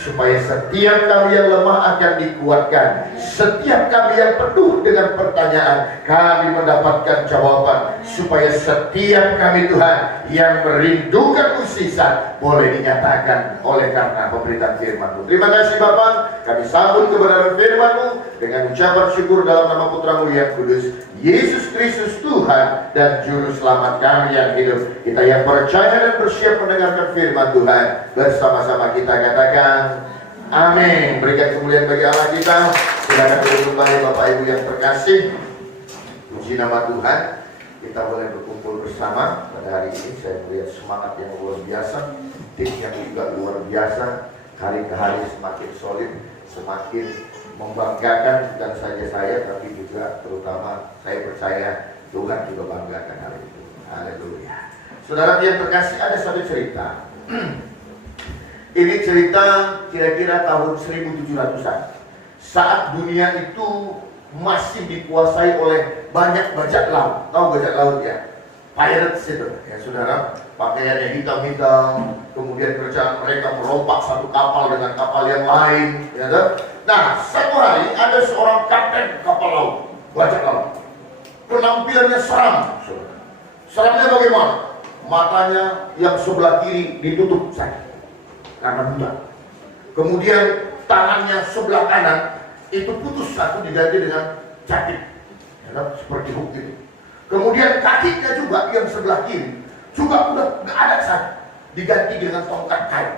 supaya setiap kami yang lemah akan dikuatkan, setiap kami yang penuh dengan pertanyaan kami mendapatkan jawaban, supaya setiap kami Tuhan yang merindukan mukjizat boleh dinyatakan oleh karena pemberitaan firman-Mu. Terima kasih Bapa, kami sambut kebenaran firman-Mu dengan ucapan syukur dalam nama Putra-Mu yang kudus, Yesus Kristus Tuhan dan Juru Selamat kami yang hidup. Kita yang percaya dan bersiap mendengarkan firman Tuhan, bersama-sama kita katakan amin. Berikan kemuliaan bagi Allah kita. Silakan duduk kembali Bapak Ibu yang terkasih. Puji nama Tuhan. Kita boleh berkumpul bersama pada hari ini. Saya melihat semangat yang luar biasa, tim yang juga luar biasa. Hari ke hari semakin solid, semakin membanggakan, bukan saja saya tapi juga terutama saya percaya Tuhan juga banggakan hari itu. Haleluya. Saudara yang terkasih, ada satu cerita. Ini cerita kira-kira tahun 1700-an. Saat dunia itu masih dikuasai oleh banyak bajak laut. Tahu bajak laut ya? Pirates itu ya saudara. Pakaiannya hitam-hitam, kemudian kerjaan mereka merompak satu kapal dengan kapal yang lain, ya kan? Nah, satu hari ada seorang kapten kapal laut, bajak laut. Penampilannya seram, saudara. Seramnya bagaimana? Matanya yang sebelah kiri ditutup saja karena buta. Kemudian tangannya sebelah kanan itu putus satu diganti dengan jepit, ya kan? Seperti hook gitu. Kemudian kakinya juga yang sebelah kiri juga udah nggak ada saja, diganti dengan tongkat kayu,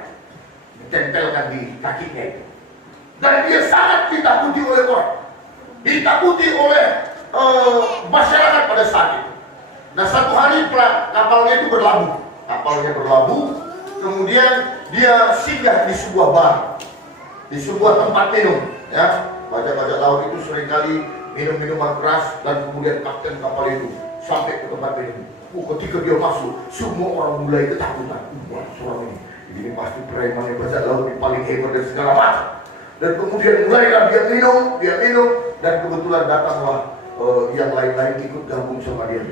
ditempelkan di kakinya itu. Dan dia sangat ditakuti oleh orang, ditakuti oleh masyarakat pada saat itu. Nah, satu hari kapalnya itu berlabuh, kemudian dia singgah di sebuah bar, di sebuah tempat minum. Ya, bajak-bajak laut itu seringkali minum minuman keras, dan kemudian kapten kapal itu sampai ke tempat minum. Ketika dia masuk, semua orang mulai ketakutan. Wah, seorang ini pasti preman bajak laut yang paling hebat dan segala macam. Dan kemudian mulailah dia minum, dan kebetulan datanglah yang lain-lain ikut gabung sama dia.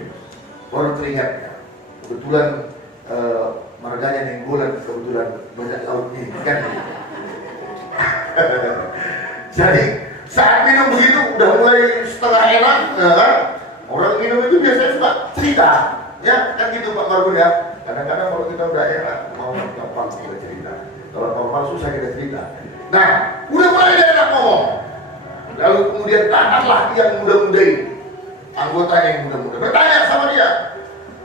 Baru teringat ya, kebetulan marganya nenggolan, kebetulan bajak laut ini kan. Jadi saat minum begitu udah mulai setengah enak, ya kan? Orang minum itu biasanya suka cerita, ya kan gitu Pak Margun ya. Kadang-kadang kalau kita udah enak mau gampang kita cerita, kalau normal susah kita cerita. Nah, udah mulai dia enak ngomong. Lalu kemudian datanglah yang muda-muda ini, anggotanya yang muda-muda, bertanya sama dia.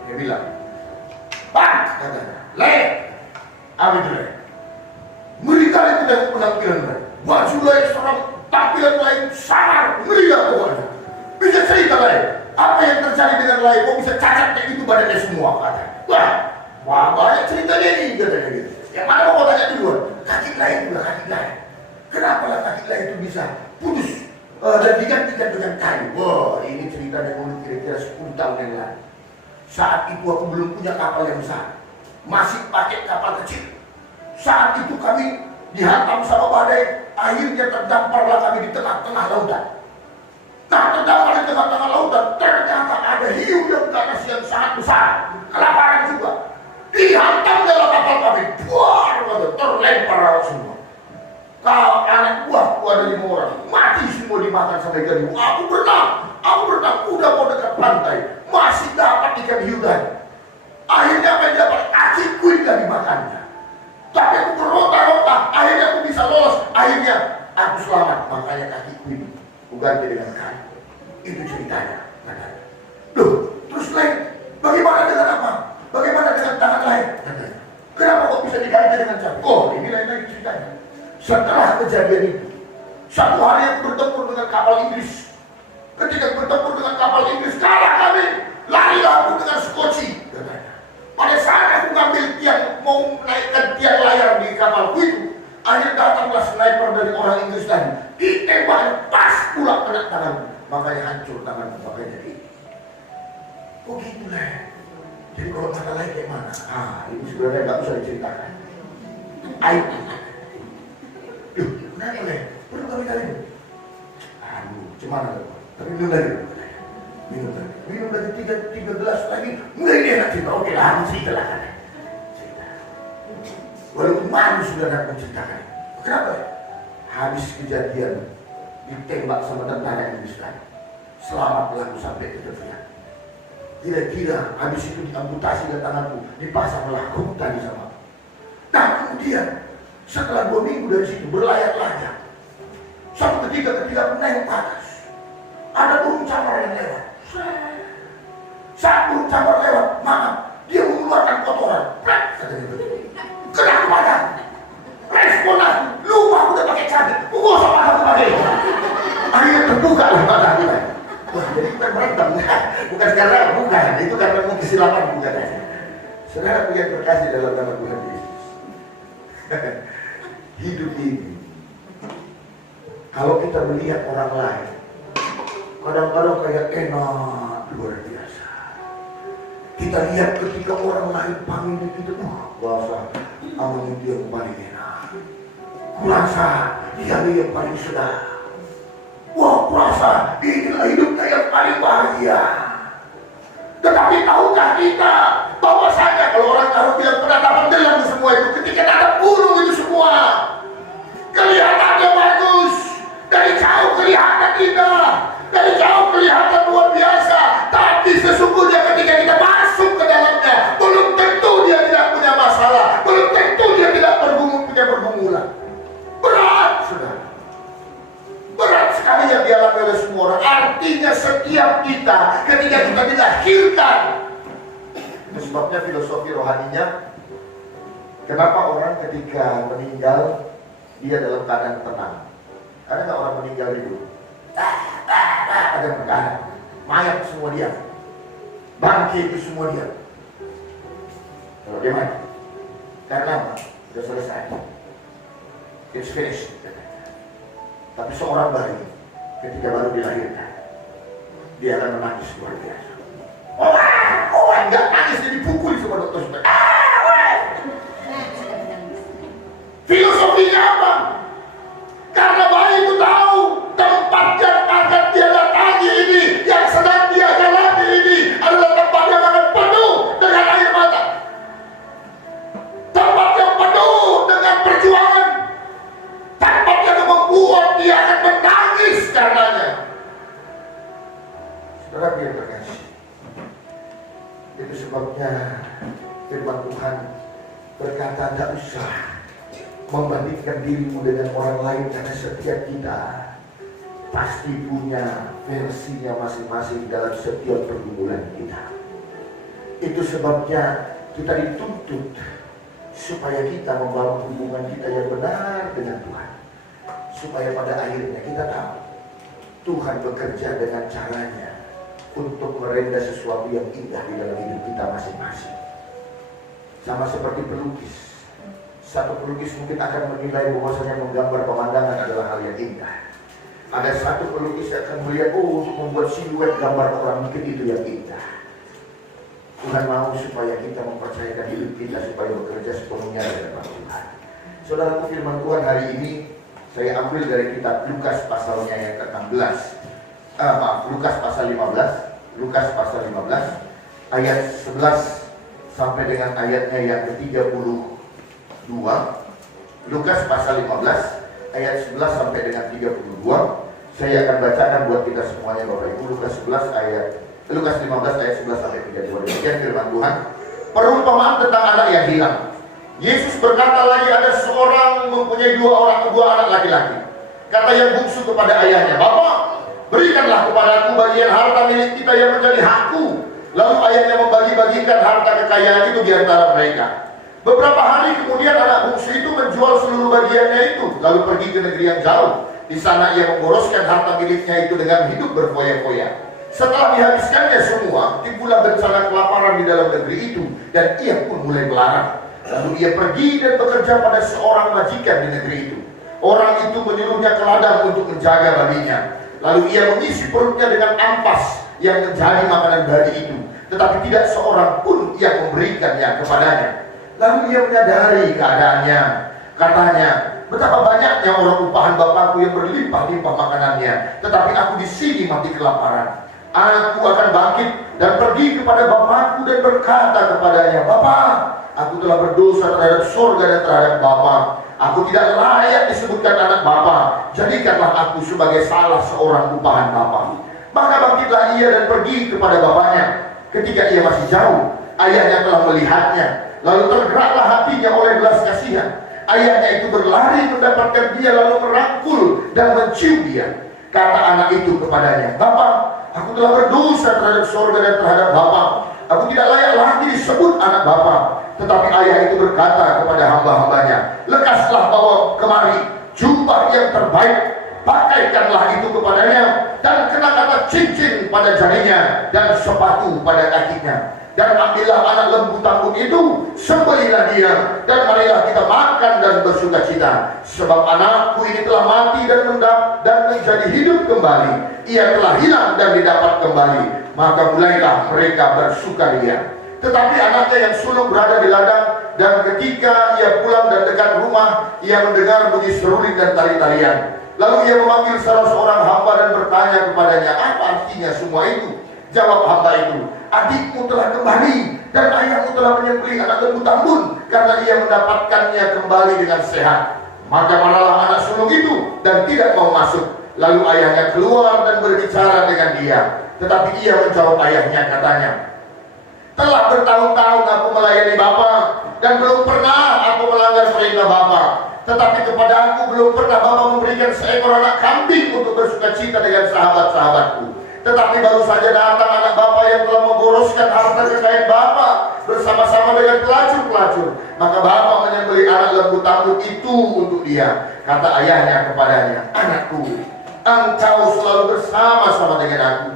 Dia bilang, Pak, katanya, Le, apa itu Le? Mereka itu dengan penampilan mereka, baju lain serem, tampilan lain sangar, meriah pokoknya. Bisa cerita lain, apa yang terjadi dengan lain, kok bisa cacat kayak gitu badannya semua, katanya. Wah, banyak ceritanya ini, katanya gitu. Yang mana mau tanya duluan? Kaki lain udah kaki lain. Kenapa lah kaki lain itu bisa putus dan digantikan dengan kayu? Wah, ini ceritanya dulu kira-kira 10 tahun yang lalu. Saat itu aku belum punya kapal yang besar, masih pakai kapal kecil. Saat itu kami dihantam sama badai, akhirnya terdamparlah kami di tengah-tengah lautan. Nah, terdampar di tengah-tengah lautan, ternyata ada hiu yang ganas yang sangat besar, kelaparan juga. Dihantam dalam kapal kami, buar, terlempar semua. Kalau anak buahku ada 5 orang, mati semua dimakan sampai gani. Aku berenang, udah mau dekat pantai, masih dapat ikan hiu tadi. Akhirnya apa yang dapat? Kakiku tidak dimakannya. Tapi aku berrota-rota, akhirnya aku bisa lolos. Akhirnya aku selamat, makanya kakiku ini aku ganti dengan kayu. Itu ceritanya, katanya. Loh, terus lain, bagaimana dengan apa? Bagaimana dengan tangan lain? Katanya. Kenapa kok bisa diganti dengan kayu? Oh, ini lain-lain ceritanya. Setelah kejadian itu, satu hari aku bertempur dengan kapal Inggris. Ketika bertempur dengan kapal Inggris, kalah kami. Larilah aku dengan skoci, katanya. Pada saat aku ngambil tiang, mau menaikkan tiang layar di kapalku itu, akhirnya datanglah sniper dari orang Inggris tadi. Ditembaknya pas pula kena tanganku. Makanya hancur tanganku, makanya ini. Kok gitu lah? Jadi kalau mata lain kayak mana? Ini sebenarnya nggak usah diceritakan. Aib. Duh, kenapa Le? Perlu kami kali ini? Aduh, cuman tapi minum lagi. Minum lagi 3 gelas lagi. Mulai dia enak cerita. Oke lah, aku cerita lah. Cerita. Walaupun malu sudah aku ceritakan. Kenapa? Habis kejadian ditembak sama tentara Inggris tadi. Selamat lalu sampai ke Devian. Kira-kira habis itu diamputasi dan tanganku, dipasanglah kru tadi sama. Nah kemudian setelah 2 minggu dari situ berlayar-layar. Suatu ketika aku naik ke atas, ada burung camar yang lewat. Saat burung camar lewat, maaf, dia mengeluarkan kotoran. Kena kepada. Respon aku, lupa aku udah pakai cadar. Gua sama aku pakai. Akhirnya terbuka lah mata kita. Wah, jadi bukan berantem. Bukan karena bukan, itu karena mau kesilapan bukan. Saudara yang terkasih dalam nama Tuhan Yesus. Hidup ini, kalau kita melihat orang lain, kadang-kadang kayak enak luar biasa. Kita lihat ketika orang lain panggil kita, kuasa aman dia yang paling enak. Kurasa dia yang paling sedap. Wah, kurasa inilah hidupnya yang paling bahagia. Tetapi tahukah kita bahwasanya kalau orang Arab bilang penatapan dalam semua itu, ketika ada burung itu semua kelihatannya bagus, dari jauh kelihatan indah, dari jauh kelihatan luar biasa, tapi sesungguhnya ketika kita masuk ke dalamnya, belum tentu dia tidak punya masalah, belum tentu dia tidak punya pergumulan. Berat, saudara. Berat sekali yang dialami oleh semua orang. Artinya setiap kita ketika kita dilahirkan, itu sebabnya filosofi rohaninya, kenapa orang ketika meninggal dia dalam keadaan tenang. Ada nggak orang meninggal itu? Ada perkara, mayat semua dia, bangkit itu semua dia. Kalau dia mati, karena apa? Sudah selesai, it's finished. Tapi seorang bayi ketika baru dilahirkan, dia akan menangis luar biasa. Enggak nangis, dia dipukul sama dokter. Filosofinya apa? Karena bayi itu tahu tempat yang akan dia datangi ini, yang sedang dia jalani ini adalah tempat yang akan penuh dengan air mata, tempat yang penuh dengan perjuangan, tempat yang membuat dia akan menangis karenanya. Saudara yang terkasih, itu sebabnya firman Tuhan berkata, tidak usah membandingkan dirimu dengan orang lain, karena setiap kita pasti punya versinya masing-masing dalam setiap pergumulan kita. Itu sebabnya kita dituntut supaya kita membangun hubungan kita yang benar dengan Tuhan, supaya pada akhirnya kita tahu Tuhan bekerja dengan caranya untuk merenda sesuatu yang indah di dalam hidup kita masing-masing. Sama seperti pelukis. Satu pelukis mungkin akan menilai bahwasanya menggambar pemandangan adalah hal yang indah. Ada satu pelukis yang akan melihat, untuk membuat siluet gambar orang mungkin itu yang indah. Tuhan mau supaya kita mempercayakan hidup kita supaya bekerja sepenuhnya dengan Tuhan. Saudara, firman Tuhan hari ini saya ambil dari kitab Lukas pasalnya yang ke-16. Lukas pasal 15. Lukas pasal 15 ayat 11 sampai dengan ayatnya yang ke-32. Lukas pasal 15 ayat 11 sampai dengan 32. Saya akan bacakan buat kita semuanya Bapak Ibu. Lukas 15 ayat 11 sampai 32. Demikian firman Tuhan. Perumpamaan tentang anak yang hilang. Yesus berkata lagi, ada seorang mempunyai dua anak laki-laki. Kata yang bungsu kepada ayahnya, "Bapak, berikanlah kepadaku bagian harta milik kita yang menjadi hakku." Lalu ayahnya membagi-bagikan harta kekayaan itu di antara mereka. Beberapa hari kemudian anak bungsu itu menjual seluruh bagiannya itu, lalu pergi ke negeri yang jauh. Di sana ia memboroskan harta miliknya itu dengan hidup berfoya-foya. Setelah dihabiskannya semua, timbullah bencana kelaparan di dalam negeri itu, dan ia pun mulai melarat. Lalu ia pergi dan bekerja pada seorang majikan di negeri itu. Orang itu menyuruhnya ke ladang untuk menjaga babinya. Lalu ia mengisi perutnya dengan ampas yang menjadi makanan babi itu, tetapi tidak seorang pun yang memberikannya kepadanya. Lalu ia menyadari keadaannya. Katanya, betapa banyaknya orang upahan bapakku yang berlimpah-limpah makanannya, tetapi aku di sini mati kelaparan. Aku akan bangkit dan pergi kepada bapakku dan berkata kepadanya, "Bapak, aku telah berdosa terhadap surga dan terhadap Bapa. Aku tidak layak disebutkan anak Bapa. Jadikanlah aku sebagai salah seorang upahan Bapa. Maka bangkitlah ia dan pergi kepada bapaknya. Ketika ia masih jauh, ayahnya telah melihatnya. Lalu tergeraklah hatinya oleh belas kasihan. Ayahnya itu berlari mendapatkan dia, lalu merangkul dan mencium dia. Kata anak itu kepadanya, Bapa, aku telah berdosa terhadap surga dan terhadap Bapa. Aku tidak layak lagi disebut anak Bapa. Tetapi ayah itu berkata kepada hamba-hambanya, lekaslah bawa kemari jubah yang terbaik, pakaikanlah itu kepadanya, dan kenakanlah cincin pada jarinya dan sepatu pada kakinya. Dan ambillah anak lembu tanggung itu, sembelilah dia, dan marilah kita makan dan bersuka cita. Sebab anakku ini telah mati dan menjadi hidup kembali. Ia telah hilang dan didapat kembali. Maka mulailah mereka bersukaria. Tetapi anaknya yang sulung berada di ladang, dan ketika ia pulang dan dekat rumah, ia mendengar bunyi seruling dan tari-tarian. Lalu ia memanggil salah seorang hamba dan bertanya kepadanya, apa artinya semua itu? Jawab hamba itu, adikmu telah kembali dan ayahmu telah menyembelih anak lembu tambun karena ia mendapatkannya kembali dengan sehat. Maka marahlah anak sulung itu dan tidak mau masuk. Lalu ayahnya keluar dan berbicara dengan dia. Tetapi ia menjawab ayahnya, katanya, telah bertahun-tahun aku melayani Bapa dan belum pernah aku melanggar perintah Bapa. Tetapi kepada aku belum pernah Bapa memberikan seekor anak kambing untuk bersuka cita dengan sahabat-sahabatku. Tetapi baru saja datang anak Bapa yang telah memboroskan harta kekayaan Bapa bersama-sama dengan pelacur-pelacur. Maka Bapa menyembelih anak lembu tambun itu untuk dia. Kata ayahnya kepadanya, anakku, engkau selalu bersama-sama dengan aku,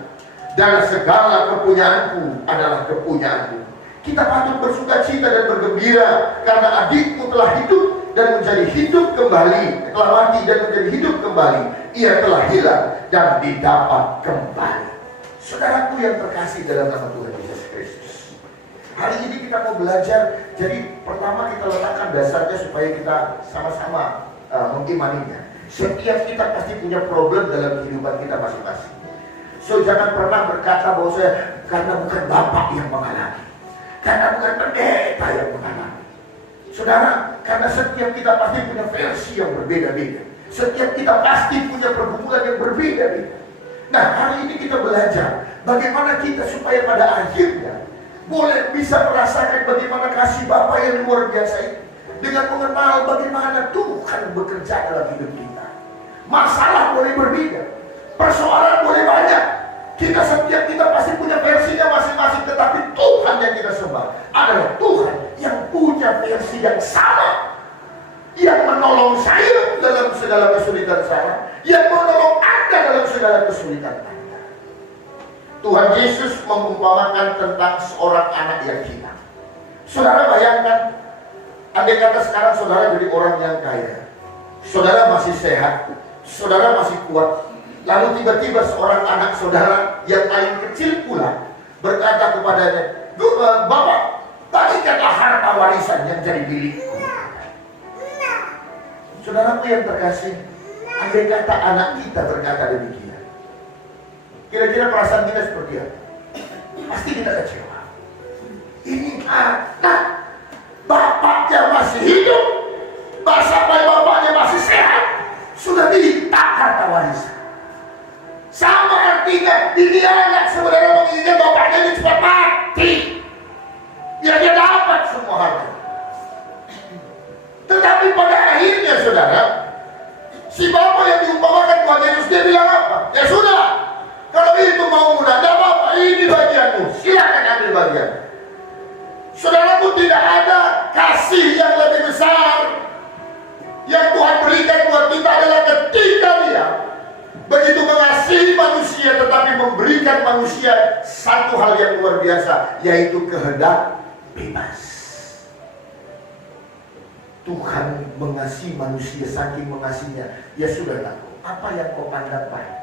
dan segala kepunyaanku adalah kepunyaanku. Kita patut bersuka cita dan bergembira karena adikmu telah hidup dan menjadi hidup kembali, telah mati dan menjadi hidup kembali. Ia telah hilang dan didapat kembali. Saudaraku yang terkasih dalam nama Tuhan Yesus Kristus, hari ini kita mau belajar. Jadi pertama kita letakkan dasarnya supaya kita sama-sama mengimaninya. Setiap kita pasti punya problem dalam kehidupan kita masing-masing. So jangan pernah berkata bahwa saya karena bukan Bapak yang mengalami, karena bukan pendeta yang mengalami. Saudara, karena setiap kita pasti punya versi yang berbeda-beda. Setiap kita pasti punya pergumulan yang berbeda-beda. Nah, hari ini kita belajar bagaimana kita supaya pada akhirnya boleh bisa merasakan bagaimana kasih Bapa yang luar biasa itu, dengan mengenal bagaimana Tuhan bekerja dalam hidup kita. Masalah boleh berbeda, persoalan boleh banyak. Setiap kita pasti punya versinya masing-masing, tetapi Tuhan yang kita sembah adalah Tuhan yang punya versi yang sama, yang menolong saya dalam segala kesulitan saya, yang menolong Anda dalam segala kesulitan Anda. Tuhan Yesus mengumpamakan tentang seorang anak yang hina. Saudara bayangkan, andai kata sekarang saudara jadi orang yang kaya, saudara masih sehat, saudara masih kuat, lalu tiba-tiba seorang anak saudara yang paling kecil pula berkata kepadanya, Bapak, bagikanlah harta warisan yang jadi milikku. Saudaraku yang terkasih, andai kata anak kita berkata demikian, kira-kira perasaan kita seperti apa? Pasti kita kecewa. Ini anak, bapaknya masih hidup, sampai bapaknya masih sehat, sudah minta harta warisan. Sama artinya, ini anak sebenarnya menginginkan bapaknya ini cepat mati, biar dia dapat semua harta. Tetapi pada akhirnya saudara, si bapak yang diumpamakan Tuhan Yesus, dia bilang apa? Ya sudah, kalau itu mau mudah, tidak apa-apa, ini bagianmu, silakan ambil bagian. Saudaraku, tidak ada kasih yang lebih besar yang Tuhan berikan buat kita adalah ketika dia begitu mengasihi manusia, tetapi memberikan manusia satu hal yang luar biasa, yaitu kehendak bebas. Tuhan mengasihi manusia, saking mengasihinya, ya sudah laku, apa yang kau pandang baik,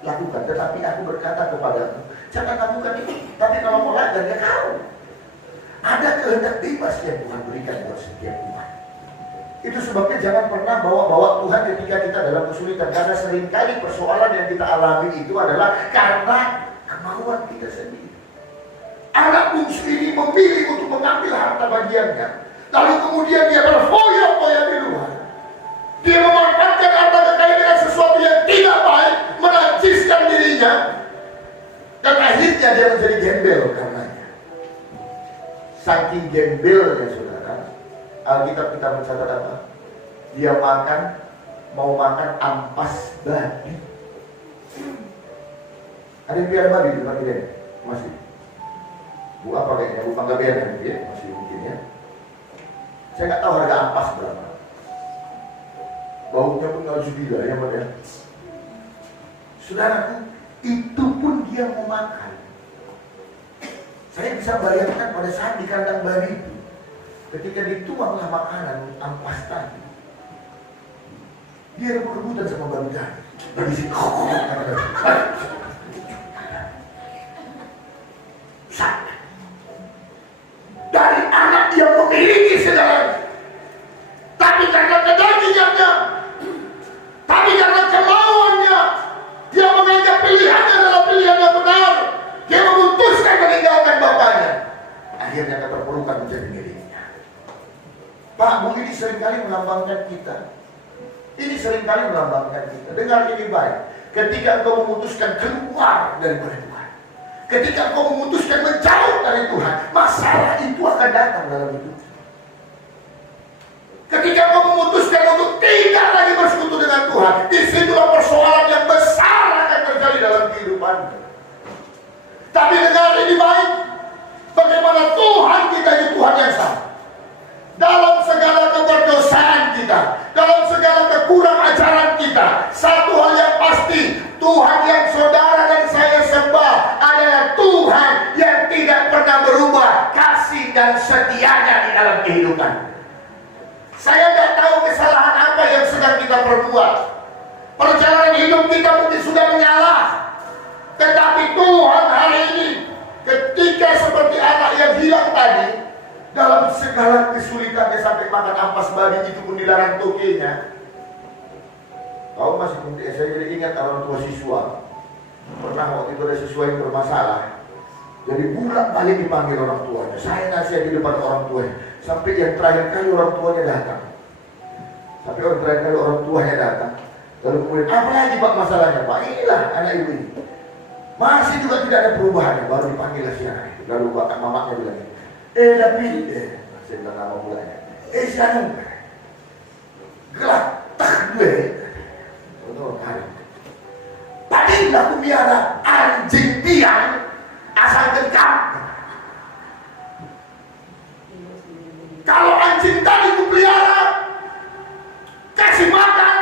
lakukan. Tetapi aku berkata kepadamu, jangan lakukan itu. Tapi kalau mau lakukan, ya kau. Ada kehendak bebas yang Tuhan berikan buat setiap umat. Itu sebabnya jangan pernah bawa-bawa Tuhan ketika kita dalam kesulitan. Karena seringkali persoalan yang kita alami itu adalah karena kemauan kita sendiri. Anak bungsu ini memilih untuk mengambil harta bagiannya. Lalu kemudian dia berfoya-foya di luar. Dia memanfaatkan harta kekayaan dengan sesuatu yang tidak baik, menajiskan dirinya. Dan akhirnya dia menjadi gembel karenanya. Saking gembelnya saudara, Alkitab kita mencatat apa? Dia mau makan ampas babi. Ada yang biar babi di tempat ini? Masih? Bu apa kayaknya? Bu Panggabean ya? Masih mungkin ya. Saya nggak tahu harga ampas berapa. Baunya pun nauzubillah ya Pak ya. Saudaraku, itu pun dia mau makan. Saya bisa bayangkan pada saat di kandang babi itu, ketika dituanglah makanan ampas tadi, dia rebut-rebutan sama babi tadi. Babi sini, dari anak yang memiliki segalanya, tapi karena kedagingannya, tapi karena kemauannya, dia menganggap pilihannya adalah pilihan yang benar. Dia memutuskan meninggalkan bapaknya. Akhirnya keterpurukan menjadi miliknya. Pak, Bu, ini seringkali melambangkan kita. Ini seringkali melambangkan kita. Dengar ini baik. Ketika engkau memutuskan keluar daripada Tuhan, ketika engkau memutuskan menjauh dari Tuhan, masalah itu akan datang dalam hidup. Ketika engkau memutuskan untuk tidak lagi bersekutu dengan Tuhan, disitulah persoalan yang besar akan terjadi dalam kehidupanmu. Tapi dengar ini baik, bagaimana Tuhan kita itu Tuhan yang sama. Dalam segala keberdosaan kita, dalam segala kekurang ajaran kita, satu hal yang pasti, Tuhan yang saudara dan saya sembah adalah Tuhan yang tidak pernah berubah kasih dan setianya di dalam kehidupan. Saya tidak tahu kesalahan apa yang sedang kita perbuat. Perjalanan hidup kita mungkin sudah menyalah. Tetapi Tuhan hari ini, ketika seperti anak yang hilang tadi, dalam segala kesulitannya sampai makan ampas babi itu pun dilarang tokenya. Tahu masih mungkin saya jadi ingat orang tua siswa. Pernah waktu itu ada siswa yang bermasalah. Jadi bulan balik dipanggil orang tuanya. Saya nasihat di depan orang tuanya. Sampai yang terakhir kali orang tuanya datang. Sampai orang terakhir kali orang tuanya datang. Lalu kemudian, apa lagi Pak masalahnya Pak? Inilah anak ibu ini. Masih juga tidak ada perubahan. Baru dipanggil si anak itu. Lalu bapak mamanya bilang, tapi saya bilang nama mulanya. Siapa? Gelap tak gue. Tadi aku miara anjing tiang asal kencang. Kalau anjing tadi ku pelihara, kasih makan,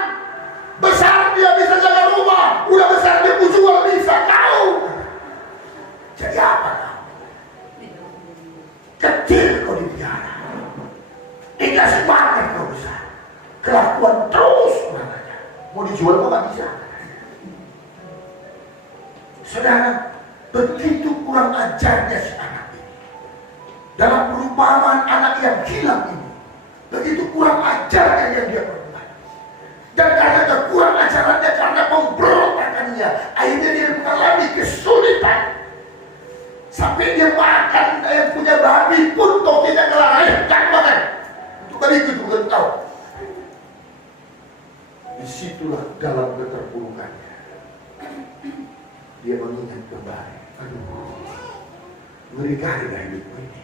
besar dia bisa jaga rumah, udah besar dia ku jual bisa. Tahu? Jadi apa kau? Kecil kau dipelihara, dikasih makan kau besar, kelakuan terus makanya. Mau dijual kau gak bisa. Saudara, begitu kurang ajarnya si anak ini. Dalam perumpamaan anak yang hilang ini, begitu kurang ajarnya yang dia perbuat. Dan karena kekurang ajarannya, karena pemberontakannya, akhirnya dia mengalami kesulitan. Sampai dia makan yang punya babi pun kau tidak ngelarang, jangan makan. Untuk kali itu bukan tahu. Disitulah dalam keterpurukannya dia mengingat kembali, aduh, ngeri kali hidupku ini.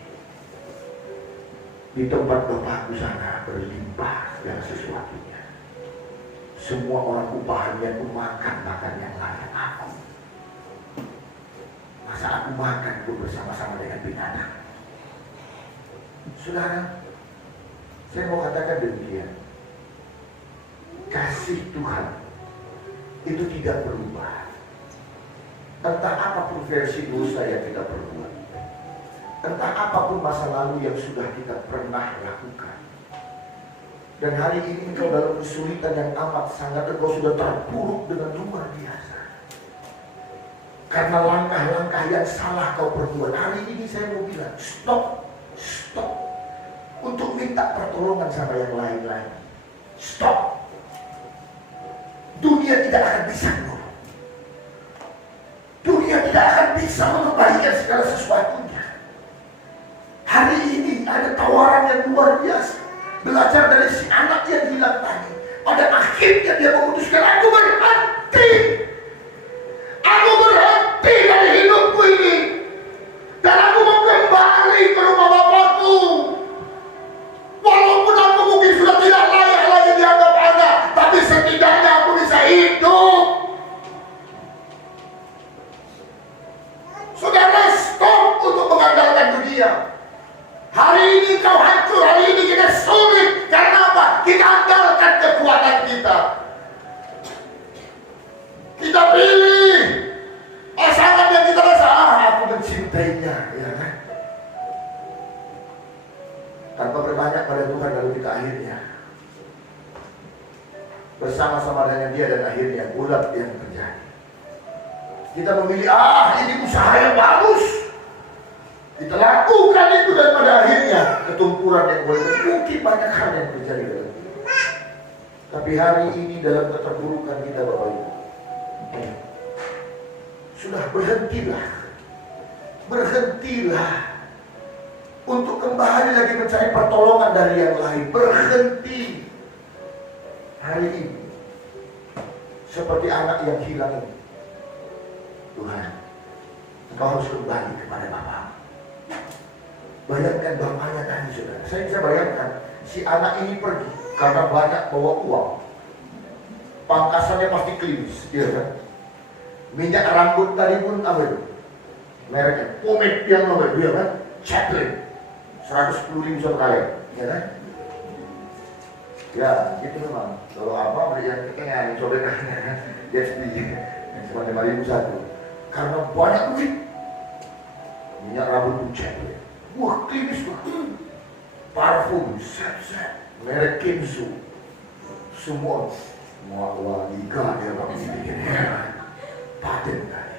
Di tempat bapakku sana berlimpah segala sesuatunya. Semua orang upahannya pun makan yang layak aku. Masa aku makan pun bersama-sama dengan binatang. Saudara, saya mau katakan demikian. Kasih Tuhan itu tidak berubah. Entah apapun versi dosa yang kita perbuat, entah apapun masa lalu yang sudah kita pernah lakukan, dan hari ini engkau dalam kesulitan yang amat sangat, engkau sudah terpuruk dengan luar biasa karena langkah-langkah yang salah kau perbuat. Hari ini saya mau bilang stop untuk minta pertolongan sama yang lain-lain. Stop. Dunia tidak akan bisa Dunia tidak akan bisa mengembalikan segala sesuatunya. akhirnya dia memutuskan, aku berhenti. Aku berhenti dari hidupku ini. Dan aku mau kembali ke rumah Bapakku. Walaupun aku mungkin sudah tidak layak lagi dianggap anak, tapi setidaknya aku bisa hidup. Saudara, stop untuk mengandalkan dunia. Hari ini kau hancur, hari ini kita sulit. Karena apa? Kita andalkan kekuatan kita. Kita pilih pasangan yang kita rasa, aku mencintainya, ya kan? Tanpa berbanyak pada Tuhan, lalu kita akhirnya bersama-sama dengan dia, dan akhirnya ulat yang terjadi. Kita memilih, ini usaha yang bagus. Kita lakukan itu, dan pada akhirnya ketumpuran yang boleh, mungkin banyak hal yang terjadi dalam hidup. Tapi hari ini dalam keterburukan kita, Bapak Ibu, sudah berhentilah untuk kembali lagi mencari pertolongan dari yang lain. Berhenti hari ini seperti anak yang hilang ini. Tuhan, Engkau harus kembali kepada Bapa. Bayangkan bapaknya tadi, saudara. Saya bisa bayangkan si anak ini pergi karena banyak bawa uang. Pangkasannya pasti klinis, ya kan? Minyak rambut tadi pun apa itu? Mereknya pomade yang apa itu, ya kan? Chaplin, 110.000 satu kali, ya kan? Ya, gitu memang. Kalau apa yang yang sobekannya, dia sendiri yang cuma 5.000 satu. Karena banyak duit, minyak rambut pun Chaplin. Wah, klinis tuh. Parfum, set, merek Kenzo, semua Liga dia pakai bikin heran, paten kali.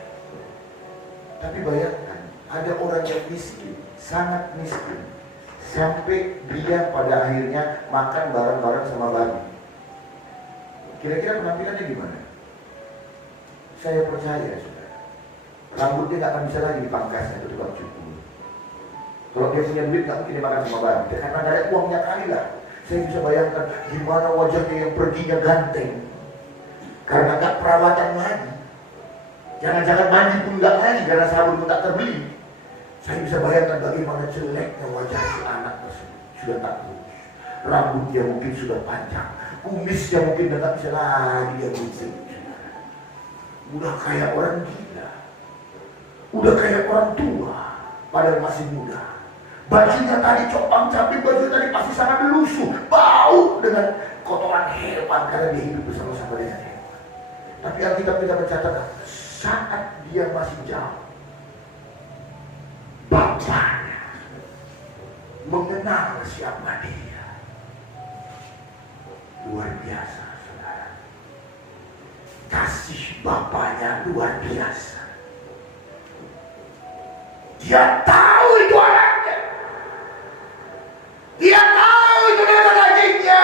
Tapi bayangkan, ada orang yang miskin, sangat miskin, sampai dia pada akhirnya makan bareng-bareng sama babi. Kira-kira penampilannya gimana? Saya percaya, saudara, rambutnya nggak akan bisa lagi dipangkasnya ke tukang cukur. Kalau dia punya duit nggak mungkin dia makan sama babi, karena nggak ada uangnya kali lah. Saya bisa bayangkan gimana wajahnya yang perginya ganteng, karena nggak perawatan lagi. Jangan-jangan mandi pun nggak lagi karena sabun pun tak terbeli. Saya bisa bayangkan bagaimana jeleknya wajah si anak tersebut. Sudah tak lurus, rambutnya mungkin sudah panjang, kumisnya mungkin nggak bisa lagi dia gunting. Udah kayak orang gila, udah kayak orang tua, padahal masih muda. Bajunya tadi copang camping, baju tadi pasti sangat lusuh, bau dengan kotoran hewan karena dia hidup bersama-sama dengan hewan. Tapi Alkitab kita mencatat, saat dia masih jauh, bapaknya mengenal siapa dia. Luar biasa, saudara. Kasih bapaknya luar biasa. Dia tahu itu anaknya. Dia tahu itu darah dagingnya.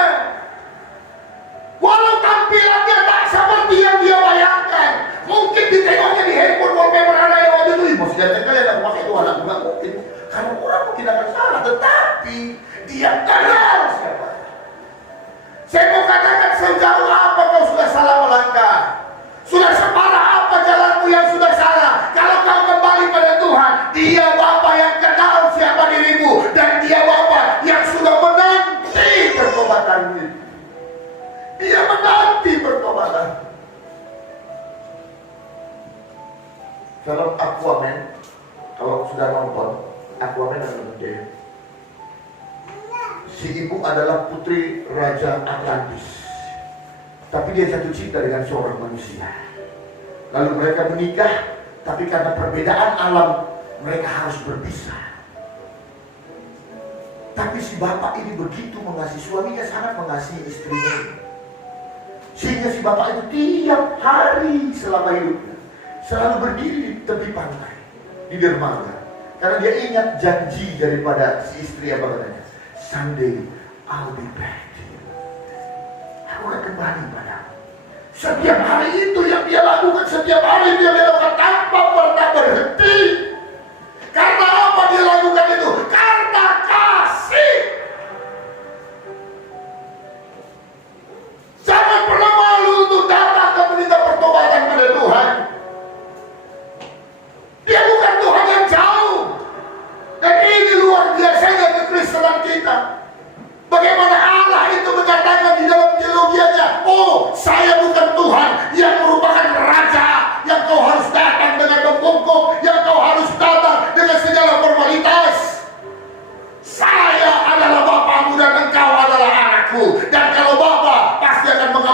Walau tampilannya tak seperti yang dia bayangkan. Mungkin ditengoknya di handphone wallpaper anak yang waktu itu, bos ganteng kali ada masa itu anak, nggak mungkin. Karena orang mungkin akan salah, tetapi dia kenal siapa. Saya mau katakan, sejauh apa kau sudah salah melangkah, sudah separah apa jalanmu yang sudah salah. Kalau kau kembali pada Tuhan, Dia Bapa yang kenal siapa dirimu, dan Dia Bapa yang sudah menanti pertobatanmu. Dia menanti pertobatan. Film Aquaman, kalau sudah nonton Aquaman dan nonton, si ibu adalah putri Raja Atlantis, tapi dia jatuh cinta dengan seorang manusia. Lalu mereka menikah, tapi karena perbedaan alam mereka harus berpisah. Tapi si bapak ini begitu mengasihi suaminya, sangat mengasihi istrinya, sehingga si bapak itu tiap hari selama hidupnya selalu berdiri di tepi pantai, di dermaga, karena dia ingat janji daripada si istri, apa katanya, someday I'll be back to you. Aku akan kembali padamu. Setiap hari itu yang dia lakukan, setiap hari dia lakukan tanpa pernah berhenti. Karena apa dia lakukan itu? Karena kasih. Jangan pernah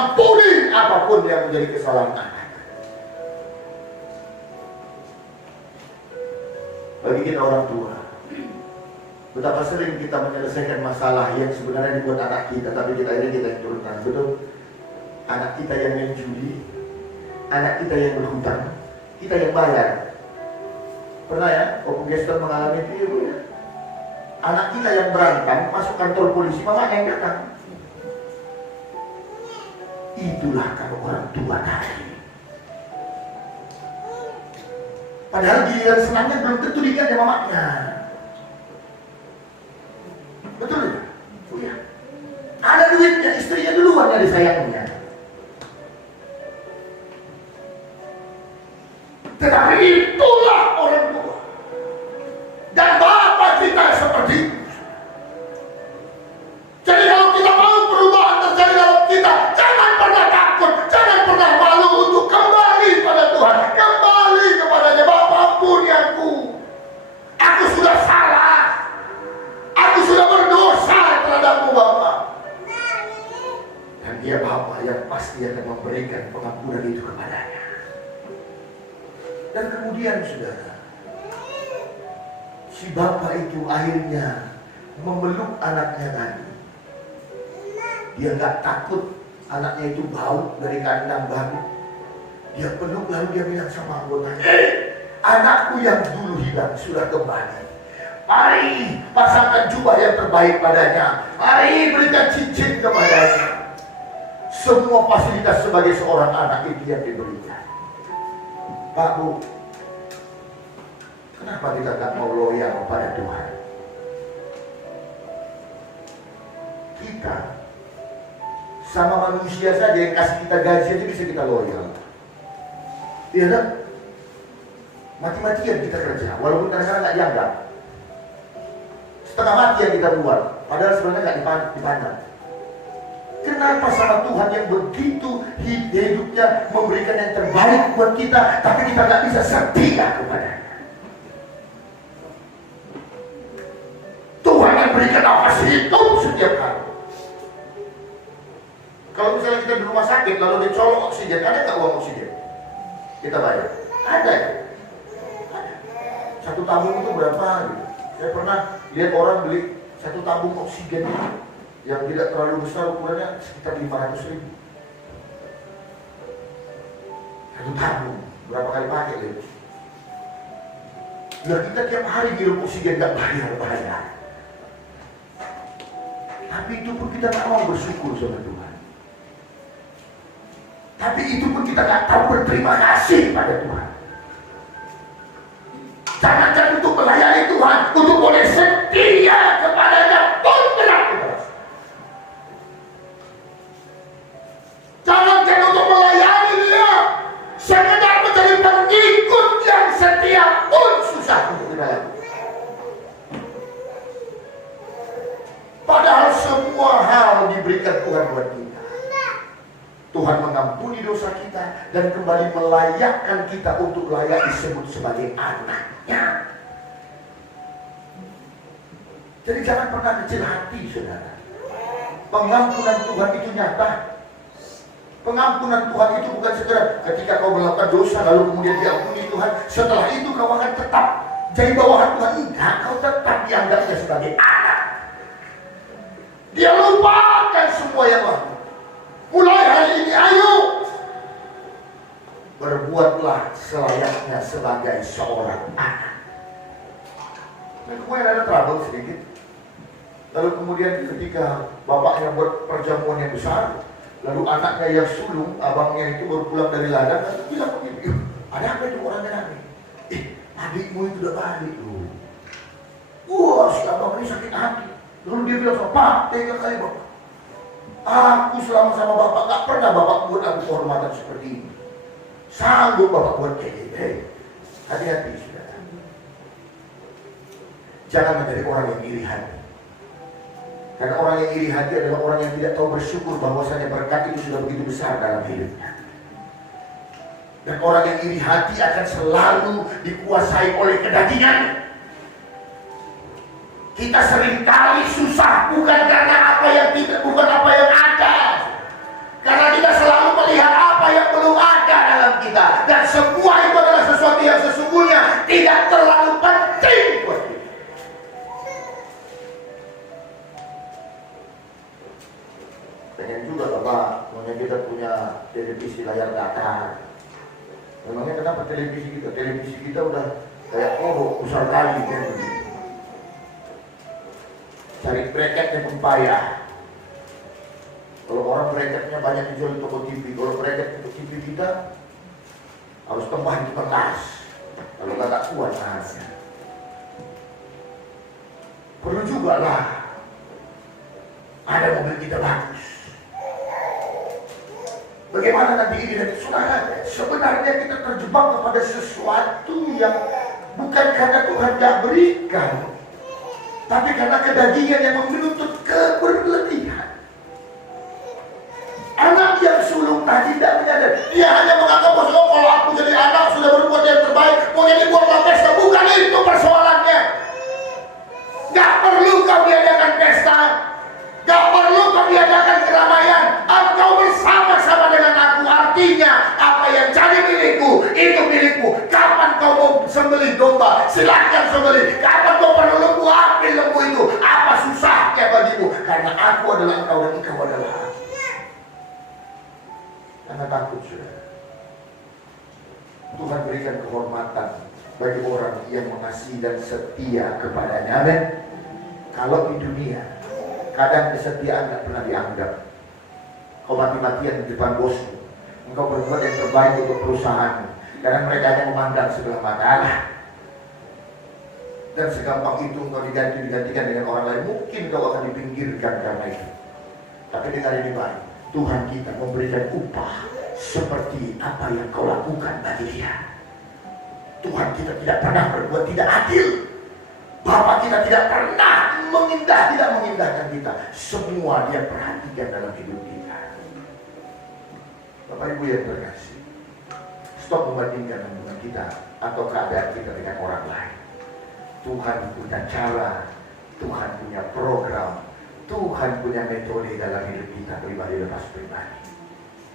mengampuni apapun yang menjadi kesalahan anak. Bagi kita orang tua, betapa sering kita menyelesaikan masalah yang sebenarnya dibuat anak kita, tapi kita yang turunkan. Betul? Anak kita yang main judi, anak kita yang berhutang, kita yang bayar. Pernah ya, Om Geston mengalami itu ya Bu ya? Anak kita yang berantem masuk kantor polisi, mama yang datang. Itulah kalau orang tua tadi. Padahal giliran senangnya belum tentu diingat ya mamanya. Betul ya? Oh ya. Ada duitnya, istrinya duluan yang disayangnya. Tetapi itulah orang tua. Dan bapak kita seperti itu. Jadi kalau kita mau perubahan terjadi dalam kita, jangan pernah takut, jangan pernah malu untuk kembali pada Tuhan, kembali kepadanya. Bapa, ampuni aku sudah salah, aku sudah berdosa terhadapmu Bapa. Dan dia Bapa yang pasti akan memberikan pengampunan itu kepadanya. Dan kemudian saudara, si Bapak itu akhirnya memeluk anaknya tadi. Dia gak takut anaknya itu bau dari kandang baru. Dia peluk lalu dia bilang sama anggotanya, anakku yang dulu hilang sudah kembali. Mari pasangkan jubah yang terbaik padanya. Mari berikan cincin kepadanya. Semua fasilitas sebagai seorang anak itu yang diberikan. Pak Bu, kenapa kita tak mau loyal kepada Tuhan? Kita sama manusia saja yang kasih kita gaji aja bisa kita loyal. Iya kan? Mati-matian kita kerja, walaupun kadang-kadang nggak dianggap. Setengah mati yang kita buat, padahal sebenarnya nggak dipandang. Kenapa sama Tuhan yang begitu hidupnya memberikan yang terbaik buat kita, tapi kita nggak bisa setia kepadanya? Tuhan yang berikan nafas hidup setiap hari. Kalau misalnya kita di rumah sakit lalu dicolok oksigen, ada nggak uang oksigen? Kita bayar? Ada ya? Ada. Satu tabung itu berapa? Gitu. Saya pernah lihat orang beli satu tabung oksigen yang tidak terlalu besar, ukurannya sekitar 500.000. Satu tabung, berapa kali pakai gitu? Nah kita tiap hari hirup oksigen nggak bayar. Tapi itu pun kita nggak mau bersyukur sama Tuhan. Tapi itu pun kita nggak tahu berterima kasih pada Tuhan. Jangan untuk melayani Tuhan, untuk boleh setia kepadanya pun berat. Jangan untuk melayani Dia, sekedar menjadi pengikut yang setia pun susah untuk dilayani. Padahal semua hal diberikan Tuhan buat kita. Tuhan mengampuni dosa kita dan kembali melayakkan kita untuk layak disebut sebagai anaknya. Jadi jangan pernah kecil hati, saudara. Pengampunan Tuhan itu nyata. Pengampunan Tuhan itu bukan sekedar ketika kau melakukan dosa lalu kemudian diampuni Tuhan, setelah itu kau akan tetap jadi bawahan Tuhan. Enggak, kau tetap dianggapnya sebagai anak. Dia lupakan semua yang lalu. Mulai hari ini ayo berbuatlah selayaknya sebagai seorang anak. Dan kemudian ada trouble sedikit. Lalu kemudian ketika bapaknya buat perjamuan yang besar, lalu anaknya yang sulung, abangnya itu baru pulang dari ladang, lalu bilang begini, ada apa itu orangnya nangis? Adikmu itu udah balik loh. Wah, si abang ini sakit hati. Lalu dia bilang sama Pak, tega kali Bapak. Aku selama sama Bapak gak pernah Bapak buat aku kehormatan seperti ini. Sanggup Bapak buat kayak gini. Hati-hati saudara. Jangan menjadi orang yang iri hati. Karena orang yang iri hati adalah orang yang tidak tahu bersyukur bahwasanya berkat itu sudah begitu besar dalam hidupnya. Dan orang yang iri hati akan selalu dikuasai oleh kedagingan. Kita seringkali susah bukan karena apa yang tidak, bukan apa yang ada. Karena kita kita punya televisi layar datar. Memangnya kenapa televisi kita udah kayak besar kali kan? Cari bracketnya pun payah. Kalau orang bracketnya banyak dijual di toko TV, kalau bracket untuk TV kita harus tembah di kertas. Kalau nggak kuat nahannya. Perlu juga lah ada mobil kita bagus. Bagaimana nanti ini dan saudara? Sebenarnya kita terjebak kepada sesuatu yang bukan karena Tuhan tidak berikan, tapi karena kedagingan yang menuntut keberlebihan. Anak yang sulung tadi tidak menyadari. Dia hanya menganggap bahwa kalau aku jadi anak sudah berbuat yang terbaik, mau jadi buatlah pesta. Bukan itu persoalannya. Gak perlu kau diadakan pesta, gak perlu kau diadakan keramaian. Engkau bersama-sama dengan aku. Artinya apa yang jadi milikku itu milikmu. Kapan kau mau sembelih domba, silakan sembelih. Kapan kau perlu lembu, ambil lembu itu. Apa susahnya bagimu? Karena aku adalah engkau dan engkau adalah aku. Jangan takut, saudara. Tuhan berikan kehormatan bagi orang yang mengasihi dan setia kepadanya. Amin. Kalau di dunia kadang kesetiaan tidak pernah dianggap. Kau mati-matian di depan bosmu, engkau berbuat yang terbaik untuk perusahaanmu, karena mereka hanya memandang sebelah mata. Dan segampang itu engkau digantikan dengan orang lain, mungkin kau akan dipinggirkan karena itu. Tapi dengar ini baik, Tuhan kita memberikan upah seperti apa yang kau lakukan bagi dia. Tuhan kita tidak pernah berbuat tidak adil. Bapa kita tidak pernah tidak mengindahkan kita. Semua dia perhatikan dalam hidup kita. Bapak Ibu yang terkasih, stop membandingkan hubungan kita atau keadaan kita dengan orang lain. Tuhan punya cara, Tuhan punya program, Tuhan punya metode dalam hidup kita pribadi lepas pribadi.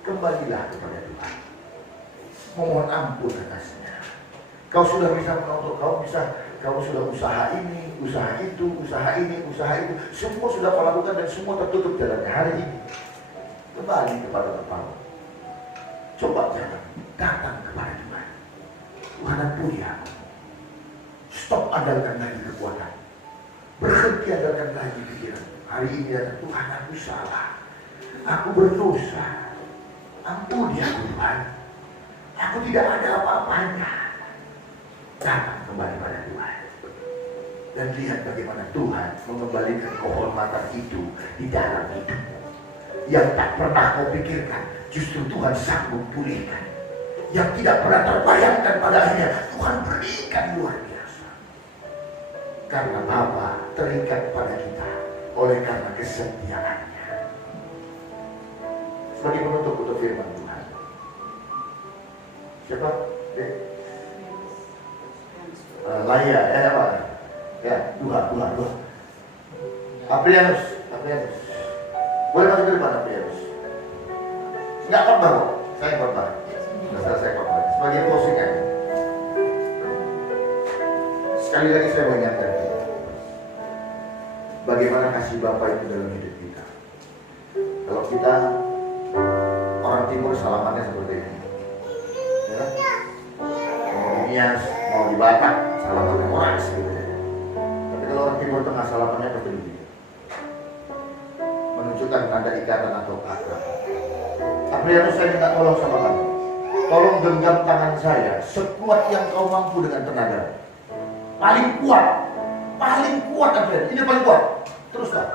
Kembalilah kepada Tuhan, mohon ampun atasnya. Kau sudah bisa menuntut, kau sudah usaha ini, usaha itu, usaha ini, usaha itu, semua sudah kau lakukan dan semua tertutup jalannya. Hari ini kembali kepada Bapa. Coba jangan datang kepada Tuhan. Tuhan ampuni aku. Stop andalkan lagi kekuatan. Berhenti andalkan lagi pikiran. Hari ini ada Tuhan, aku salah, aku berdosa. Ampuni aku Tuhan. Aku tidak ada apa-apanya. Datang kembali pada Tuhan. Dan lihat bagaimana Tuhan mengembalikan kehormatan itu di dalam hidupmu. Yang tak pernah kau pikirkan, justru Tuhan sanggup pulihkan. Yang tidak pernah terbayangkan pada akhirnya, Tuhan berikan luar biasa. Karena Bapa terikat pada kita oleh karena kesetiaannya. Sebagai penutup untuk firman Tuhan. Siapa? Laya, apa? Ya, dua. Aprianus. Boleh masuk ke depan Aprianus. Enggak khotbah, saya khotbah. Sudah selesai khotbah. Sebagai closing aja. Sekali lagi saya mengingatkan kita, bagaimana kasih Bapa itu dalam hidup kita. Kalau kita orang timur salamannya seperti ini, ya? Mau di Nias, mau di Batak, salamannya orang gitu. Tapi kalau orang timur tengah salamannya seperti ini, menunjukkan tanda ikatan atau akrab. Tapi harus saya minta tolong sama kamu, tolong genggam tangan saya sekuat yang kau mampu dengan tenaga. Paling kuat Adrian, ini paling kuat. Teruskan,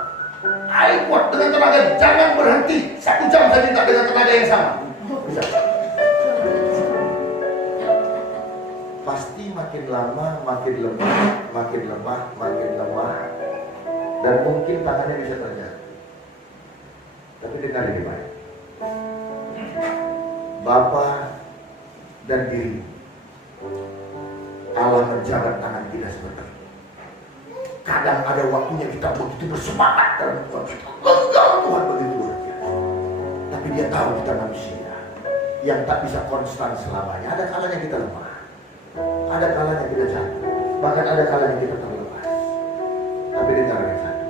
ayo kuat dengan tenaga, jangan berhenti. 1 jam saya minta dengan tenaga yang sama. Bisa. Pasti makin lama makin lemah, dan mungkin tangannya bisa terjatuh. Tapi dengar ini baik, Bapa dan diri Allah menjabat tangan kita seperti ini. Kadang ada waktunya kita begitu bersemangat dalam Tuhan, kita genggam Tuhan begitu luar biasa. Tapi dia tahu kita manusia yang tak bisa konstan selamanya. Ada kalanya kita lemah, ada kalanya kita jatuh, bahkan ada kalanya kita terlepas. Tapi dengar yang satu,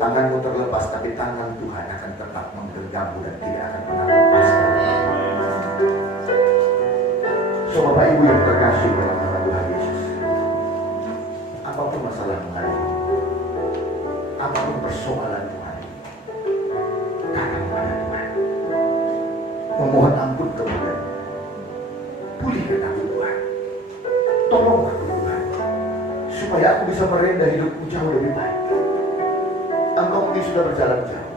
Tanganmu terlepas, tapi tangan Tuhan akan tetap menggenggammu dan tidak akan pernah lepaskan. So, Bapak Ibu yang terkasih dalam nama Tuhan Yesus, apapun masalahmu hari ini, apapun persoalanmu hari ini, datang kepada Tuhan, memohon ampun kepada-Nya. Pulihkan aku Tuhan, tolong aku Tuhan, supaya aku bisa merendah hidupku jauh lebih baik. Engkau mungkin sudah berjalan jauh,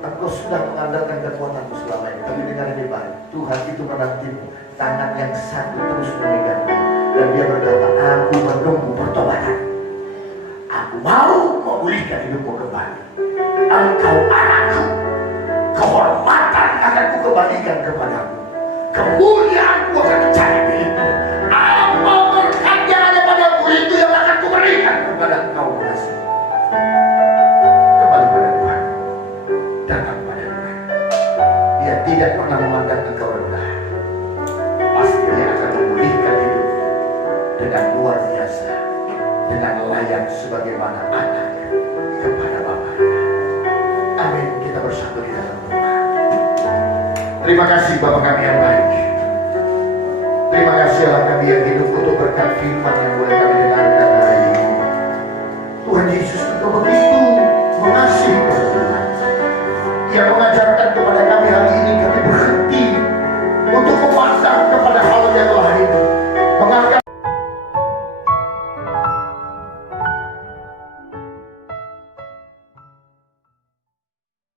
engkau sudah mengandalkan kekuatanmu selama ini, tapi dengan ini baik, Tuhan itu menantimu, tangan yang satu terus memegangmu, dan Dia berkata, aku menunggu pertobatan, aku mau memulihkan hidupmu kembali. Engkau anakku, kehormatan akan kukembalikan kepadamu, kemuliaanku akan mencari milikmu. Apa berkat yang ada padamu itu yang akan kuberikan kepada engkau kasih. Kembali pada Tuhan, datang pada Tuhan. Dia tidak pernah memandang engkau rendah. Pasti Dia akan memulihkan hidupmu dengan luar biasa, dengan layak sebagaimana anak kepada Bapaknya. Amin. Kita bersatu di dalam doa. Terima kasih Bapa kami yang baik. Terima kasih Allah kami yang hidup untuk berkat firman yang boleh kami dengarkan hari ini. Tuhan Yesus Engkau begitu mengasihi Tuhan. Yang mengajarkan kepada kami